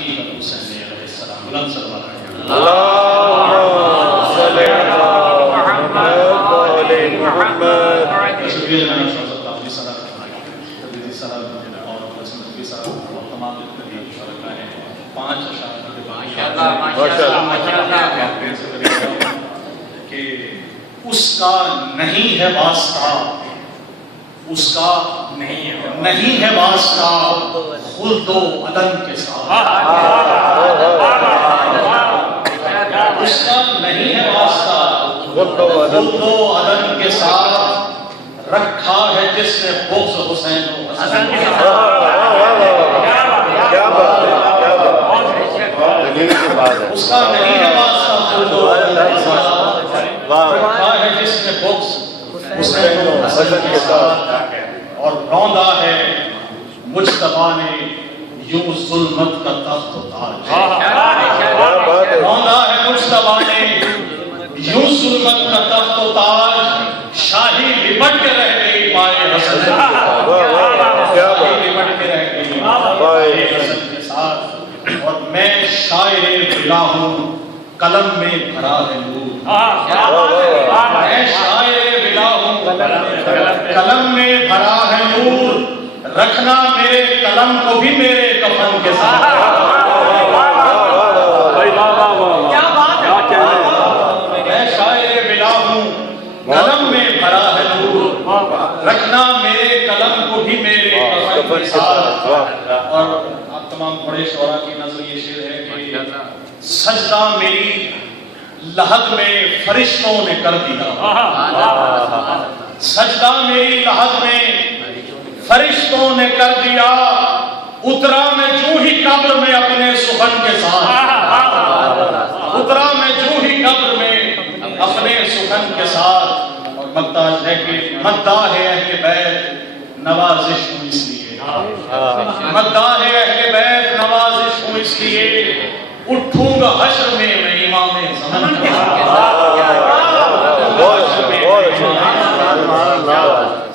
حقیقت حسین علیہ السلام. بلند صلوات اللهم صل على محمد وآل محمد. شکریہ جناب شاہ صاحب تعلیمی صلاح تبریزی صلاح اور رسمتی صلاح اور تمام جتنے شرکا ہیں. 5 اشعار کہ اس کا نہیں ہے واسطہ، اس کا نہیں ہے واسطہ خلد و عدم کے ساتھ. اس کا نہیں ہے واسطہ خلد و عدم کے ساتھ، رکھا ہے جس نے بغض حسین و حسن کے ساتھ. اس کا نہیں ہے واسطہ خلد و عدم کے ساتھ، رکھا ہے جس نے بغض حسین و حسن کے ساتھ. اور روندا ہے مجتبی نے یوں ظلمت کا تخت و تاج. روندا ہے مجتبی نے یوں ظلمت کا تخت و تاج. شاہی لپٹ کے رہ گئی پائے حسن کے ساتھ. شاہی لپٹ کے رہ گئی پائے حسن کے ساتھ. اور میں شاعر بلا ہوں قلم میں بھرا ہے نور. میں شاعر بلا ہوں قلم میں بھرا ہے نور. رکھنا میرے قلم کو بھی میرے کفن کے ساتھ. میں شاعر بلا ہوں قلم میں بھرا ہے نور. رکھنا میرے قلم کو بھی میرے کفن کے ساتھ. اور آپ تمام بڑے شعراء کی نظر یہ شعر ہے کہ سجدہ میری لحد میں فرشتوں نے کر دیا. سجدہ میری لحد میں فرشتوں نے کر دیا. اترا میں جو ہی قبر میں اپنے سخن کے ساتھ. اترا میں جو ہی قبر میں اپنے سخن کے ساتھ. اور مداح ہے کہ مداح ہے اہل بیت نوازش ہوں اس لیے. مداح ہے اہل بیت نوازش ہوں اس لیے. اٹھوں گا حشر میں میں امام زمن کے ساتھ.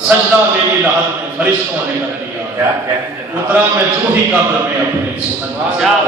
سجدہ میری لحد میں فرشتوں نے کر دیا. اترا میں جو ہی قبر میں اپنے سخن کے ساتھ.